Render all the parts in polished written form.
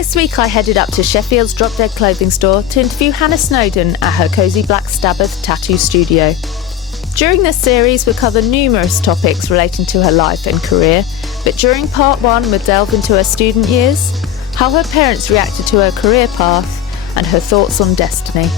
This week I headed up to Sheffield's Drop Dead clothing store to interview Hannah Snowdon at her cosy black Stabbath tattoo studio. During this series we'll cover numerous topics relating to her life and career, but during part 1 we'll delve into her student years, how her parents reacted to her career path, and her thoughts on destiny.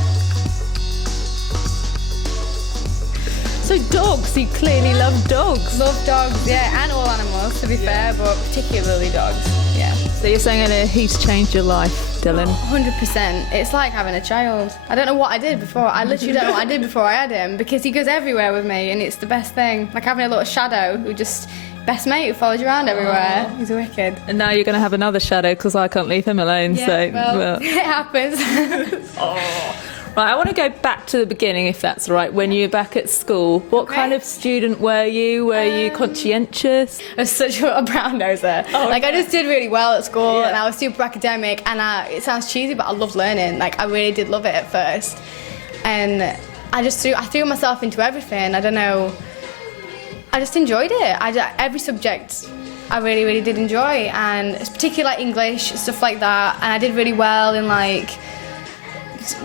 So dogs, you clearly love dogs. Love dogs, yeah, and all animals to be fair, but particularly dogs, yeah. So you're saying he's changed your life, Dylan? 100%. It's like having a child. I don't know what I did before. I literally don't know what I did before I had him, because he goes everywhere with me and it's the best thing. Like having a little shadow who just, best mate who follows you around everywhere. He's wicked. And now you're going to have another shadow because I can't leave him alone. Yeah, so well, it happens. Right, I want to go back to the beginning, if that's all right. When you were back at school, what kind of student were you? Were you conscientious? I was such a brown noser. I just did really well at school, and I was super academic, and it sounds cheesy, but I loved learning. Like, I really did love it at first. And I threw myself into everything. I don't know. I just enjoyed it. Every subject I really, really did enjoy, and it's particularly like English, stuff like that. And I did really well in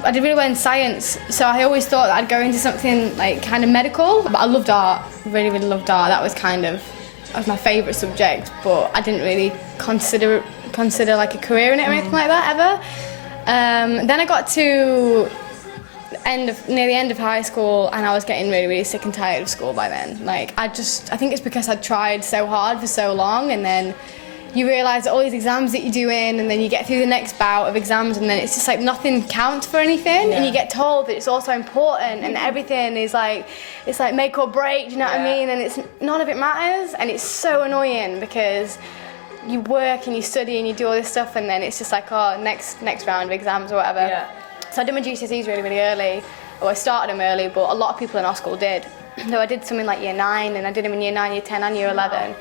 I did really well in science, so I always thought that I'd go into something like kind of medical, but I loved art, really, really loved art. That was my favourite subject, but I didn't really consider like a career in it or anything like that ever. Then I got to near the end of high school, and I was getting really, really sick and tired of school by then. Like, I think it's because I'd tried so hard for so long, and then you realise that all these exams that you're doing, and then you get through the next bout of exams, and then it's just like nothing counts for anything, and you get told that it's also important, and everything is like, it's like make or break, do you know what I mean? And none of it matters, and it's so annoying because you work and you study and you do all this stuff, and then it's just like, oh, next round of exams or whatever. Yeah. So I did my GCSEs really, really early. Well, I started them early, but a lot of people in our school did. So I did something like year 9, and I did them in year 9, year 10 and year 11.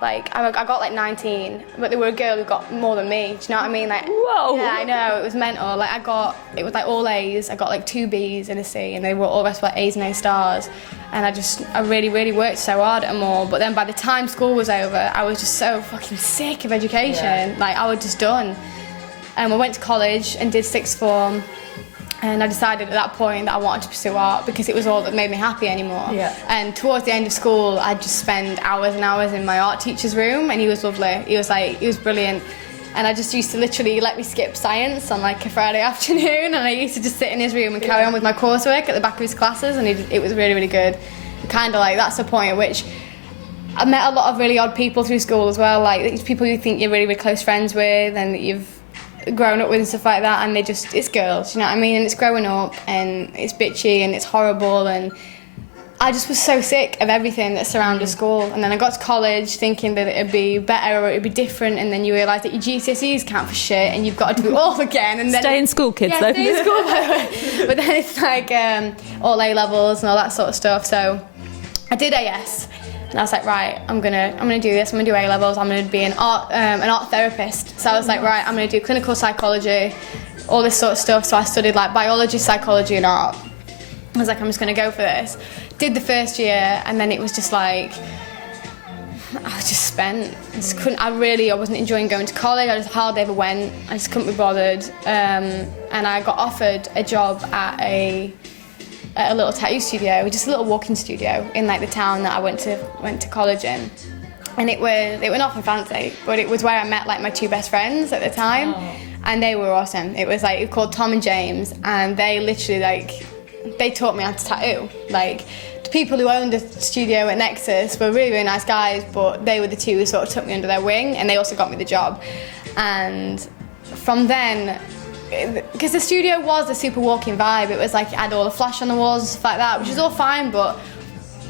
Like, I got like 19, but there were a girl who got more than me, do you know what I mean? Like, whoa! Yeah, I know, it was mental. Like, it was like all A's, I got like 2 B's and a C, and they were all the rest were like A's and A stars. And I really, really worked so hard at them all, but then by the time school was over, I was just so fucking sick of education. Like, I was just done. And I went to college and did sixth form, and I decided at that point that I wanted to pursue art because it was all that made me happy anymore. Yeah. And towards the end of school, I'd just spend hours and hours in my art teacher's room, and he was lovely. He was brilliant. And I just used to literally let me skip science on like a Friday afternoon, and I used to just sit in his room and carry on with my coursework at the back of his classes, and it was really, really good. Kind of like, that's the point at which I met a lot of really odd people through school as well, like these people you think you're really, really close friends with and that you've grown up with and stuff like that, and it's girls, you know what I mean? And it's growing up, and it's bitchy, and it's horrible, and I just was so sick of everything that surrounded school. And then I got to college thinking that it'd be better or it'd be different, and then you realise that your GCSEs count for shit, and you've got to do it all again. And then stay in school, kids, though. Stay in school, by the way. But then it's like all A levels and all that sort of stuff. So I did AS. And I was like, right, I'm gonna do this. I'm gonna do A levels. I'm gonna be an art therapist. So I was like, right, I'm gonna do clinical psychology, all this sort of stuff. So I studied like biology, psychology, and art. I was like, I'm just gonna go for this. Did the first year, and then it was just like, I was just spent. I wasn't enjoying going to college. I just hardly ever went. I just couldn't be bothered. And I got offered a job at a little tattoo studio, just a little walking studio in like the town that I went to college in, and it was nothing fancy, but it was where I met like my 2 best friends at the time, and they were awesome. It was called Tom and James, and they literally they taught me how to tattoo. Like, the people who owned the studio at Nexus were really, really nice guys, but they were the 2 who sort of took me under their wing, and they also got me the job. And from then, because the studio was a super walking vibe, it was like it had all the flash on the walls and stuff like that, which is all fine, but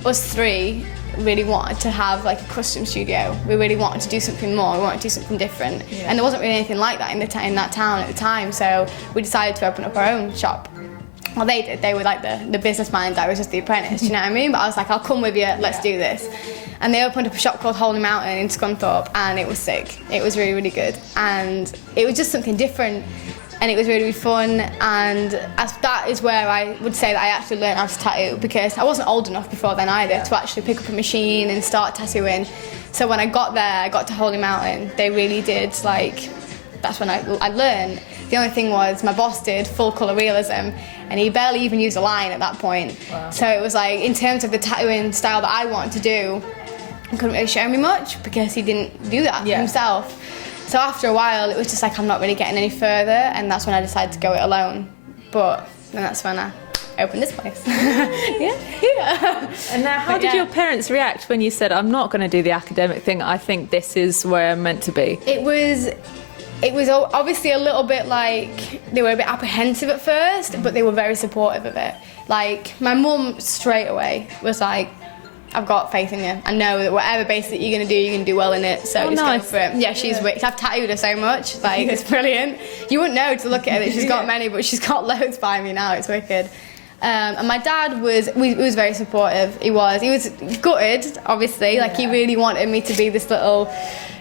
us 3 really wanted to have like a custom studio. We really wanted to do something more, we wanted to do something different. Yeah. And there wasn't really anything like that in that town at the time, so we decided to open up our own shop. Well, they did. They were like the business minds, I was just the apprentice, do you know what I mean? But I was like, I'll come with you, let's do this. And they opened up a shop called Holy Mountain in Scunthorpe, and it was sick. It was really, really good. And it was just something different. And it was really, really fun, and that is where I would say that I actually learned how to tattoo, because I wasn't old enough before then either to actually pick up a machine and start tattooing. So when I got there, I got to Holy Mountain, they really did that's when I learned. The only thing was my boss did full colour realism, and he barely even used a line at that point. Wow. So it was like, in terms of the tattooing style that I wanted to do, he couldn't really show me much because he didn't do that himself. So after a while, it was just like, I'm not really getting any further, and that's when I decided to go it alone. But then that's when I opened this place. yeah. And now, how did your parents react when you said, I'm not going to do the academic thing, I think this is where I'm meant to be? It was obviously a little bit like, they were a bit apprehensive at first, but they were very supportive of it. Like, my mum straight away was like, I've got faith in you. I know that whatever base that you're going to do, you're going to do well in it, so just go for it. Yeah, she's wicked. I've tattooed her so much, like, it's brilliant. You wouldn't know to look at her that she's got many, but she's got loads by me now, it's wicked. And my dad was very supportive. He was gutted, obviously, like he really wanted me to be this little,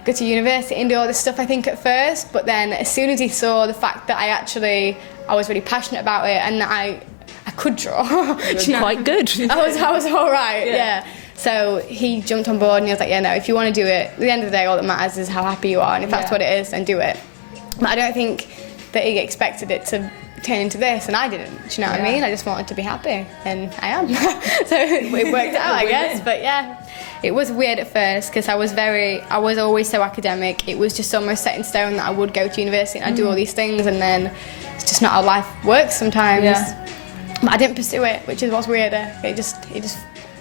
go to university and do all this stuff, I think, at first, but then as soon as he saw the fact that I was really passionate about it, and that I could draw. Quite good. I was all right, yeah. So he jumped on board and he was like, yeah, no, if you want to do it, at the end of the day, all that matters is how happy you are, and if that's what it is, then do it. But I don't think that he expected it to turn into this, and I didn't, do you know what I mean? I just wanted to be happy, and I am. So it worked out, I guess, but yeah. It was weird at first, because I was always so academic. It was just almost set in stone that I would go to university and I'd do all these things, and then it's just not how life works sometimes. Yeah. But I didn't pursue it, which is what's weirder. It just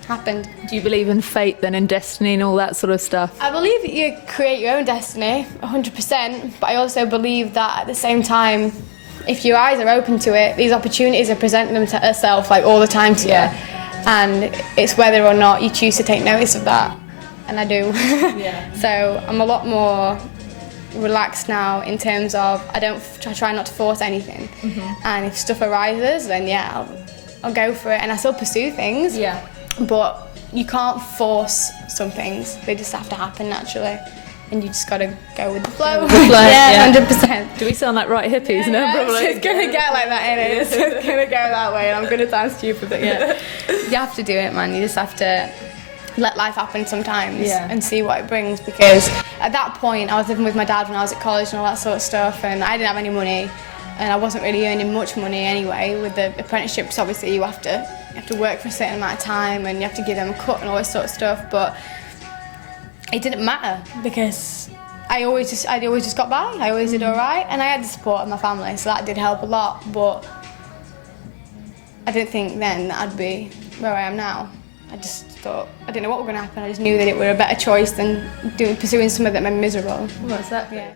happened. Do you believe in fate then, and destiny and all that sort of stuff? I believe that you create your own destiny, 100%, but I also believe that at the same time, if your eyes are open to it, these opportunities are presenting themselves like all the time to you. And it's whether or not you choose to take notice of that. And I do. So I'm a lot more relaxed now in terms of I try not to force anything. And if stuff arises, then I'll go for it, and I still pursue things. But you can't force some things. They just have to happen naturally. And you just got to go with the flow. 100%. Do we sound like right hippies? No, probably. It's going to get like that, innit? It's going to go that way, and I'm going to sound stupid, but you have to do it, man. You just have to let life happen sometimes and see what it brings, because at that point I was living with my dad when I was at college and all that sort of stuff, and I didn't have any money, and I wasn't really earning much money anyway. With the apprenticeships, obviously you have to work for a certain amount of time, and you have to give them a cut and all this sort of stuff, but it didn't matter because I always just got by. I always did all right, and I had the support of my family, so that did help a lot. But I didn't think then that I'd be where I am now. I just thought I didn't know what was going to happen. I just knew that it were a better choice than pursuing something that made me miserable. What's that? Yeah.